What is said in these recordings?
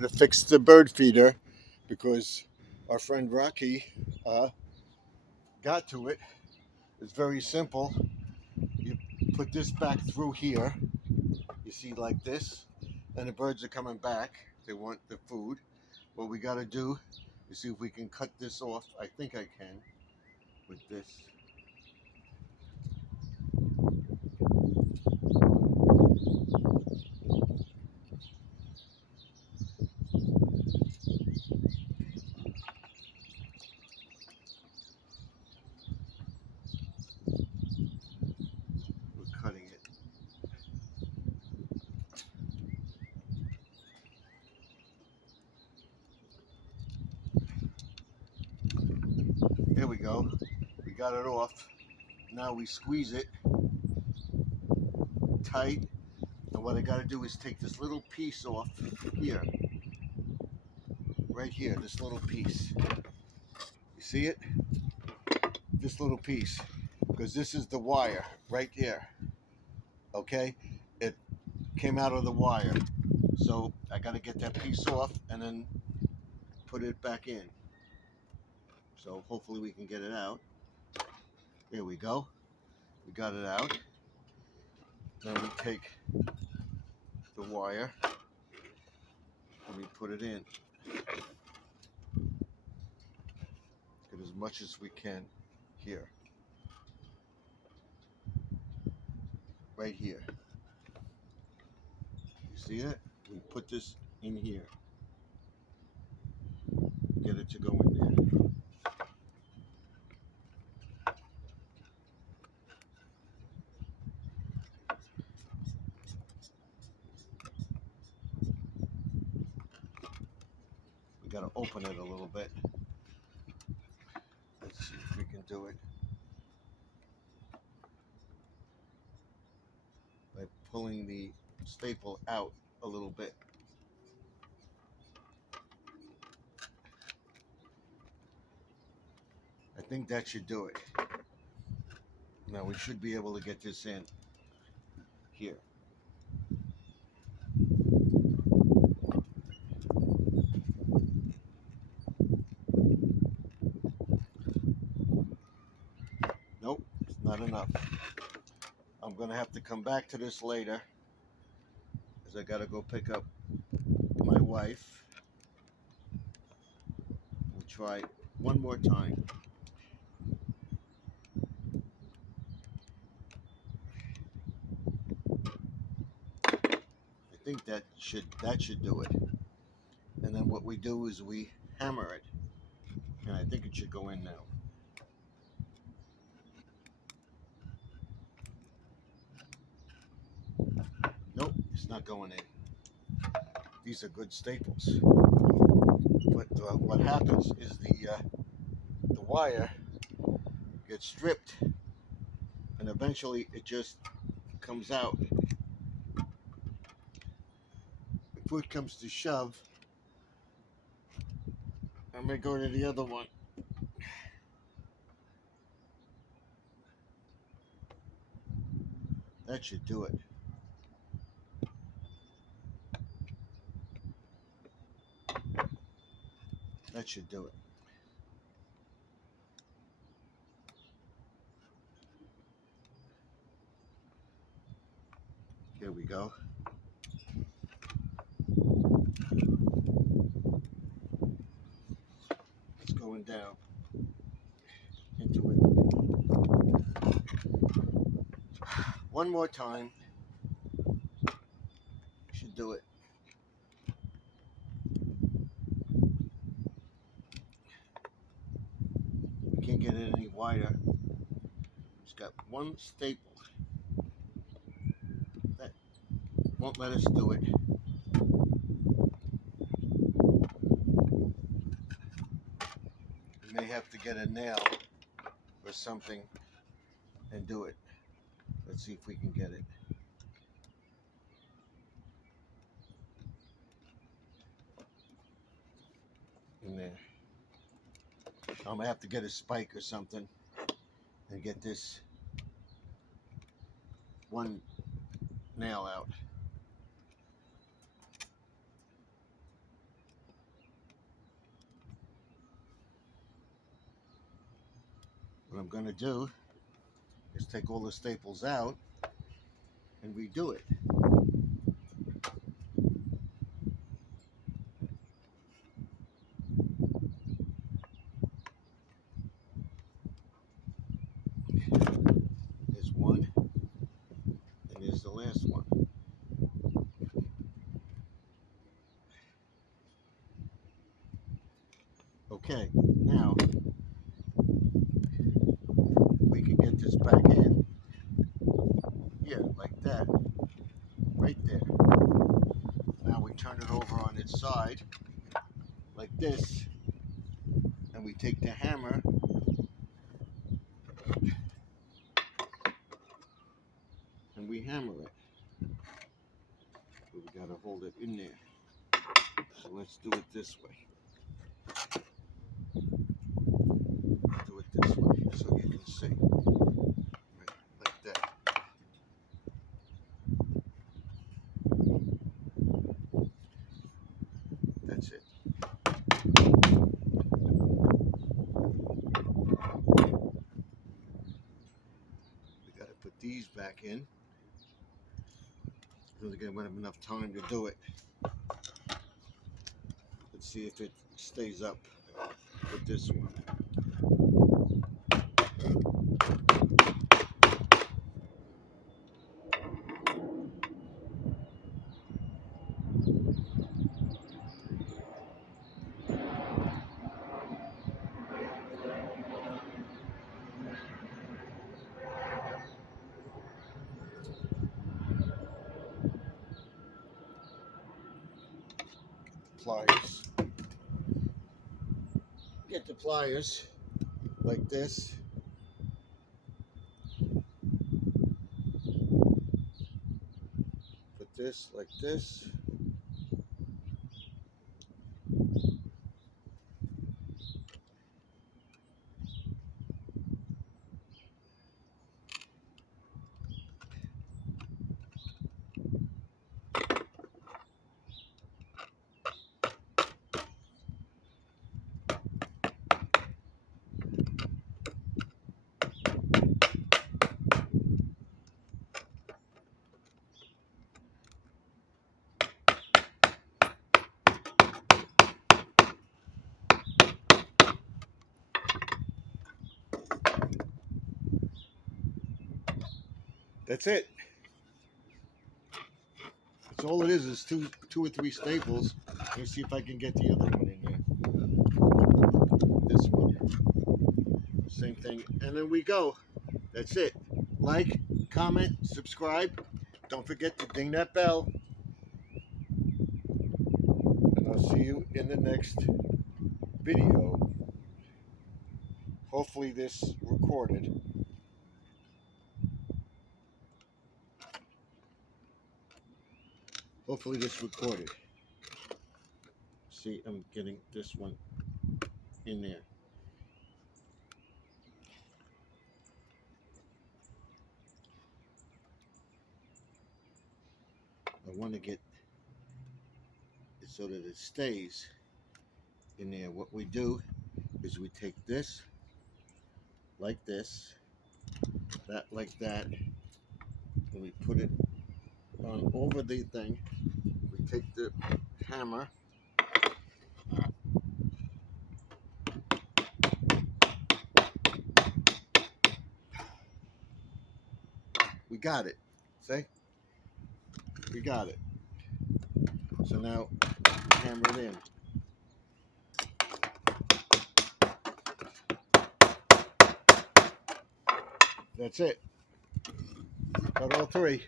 to fix the bird feeder because our friend Rocky got to it. It's very simple. You put this back through here. You see, like this, and the birds are coming back. They want the food. What we got to do is see if we can cut this off. I think I can with this. We're cutting it. There we go. We got it off. Now we squeeze it tight. And what I got to do is take this little piece off here. Right here, this little piece. You see it? This little piece. Because this is the wire right there. Okay? It came out of the wire. So I got to get that piece off and then put it back in. So hopefully we can get it out. There we go. We got it out. Then we take the wire and we put it in. Get as much as we can here. Right here. You see it? We put this in here. Get it to go in there. We got to open it a little bit. Let's see if we can do it by pulling the staple out a little bit. I think that should do it. Now we should be able to get this in here. Nope, it's not enough. I'm gonna have to come back to this later as I gotta go pick up my wife. We'll try one more time. I think that should do it. And then what we do is we hammer it. And I think it should go in now. Nope, it's not going in. These are good staples. But what happens is the wire gets stripped and eventually it just comes out. If it comes to shove, I may go to the other one. That should do it. That should do it. Here we go. It's going down into it. One more time. Should do it. We can't get it any wider. It's got one staple. That won't let us do it. We may have to get a nail or something and do it. Let's see if we can get it. In there. I'm gonna have to get a spike or something and get this one nail out. I'm going to do is take all the staples out and redo it. There's one, and there's the last one. Okay, now we can get this back in. Yeah, like that, right there. Now we turn it over on its side, like this, and we take the hammer and we hammer it. But we gotta hold it in there. So let's do it this way. Do it this way so you can see. Right, like that. That's it. We gotta put these back in. Because again, we don't have enough time to do it. Let's see if it stays up with this one. Pliers. Get the pliers like this. Put this like this. That's it. That's all it is two or three staples. Let me see if I can get the other one in there. This one. Same thing. And then we go. That's it. Like, comment, subscribe. Don't forget to ding that bell. And I'll see you in the next video. Hopefully this recorded. Hopefully this recorded. See, I'm getting this one in there. I want to get it so that it stays in there. What we do is we take this like this, that like that, and we put it on over the thing. We take the hammer, we got it. See? We got it. So now hammer it in. That's it. Got all three.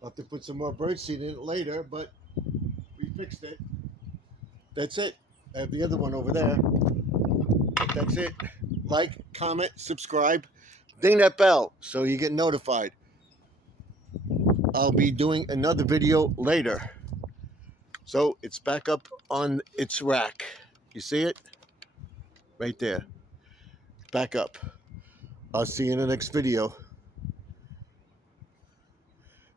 I'll have to put some more birdseed in it later, but we fixed it. That's it. I have the other one over there. But that's it. Like, comment, subscribe, ding that bell so you get notified. I'll be doing another video later. So it's back up on its rack. You see it? Right there. Back up. I'll see you in the next video.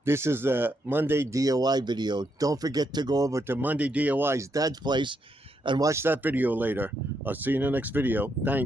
This is a Monday DIY video. Don't forget to go over to Monday DIY's dad's place and watch that video later. I'll see you in the next video. Thanks.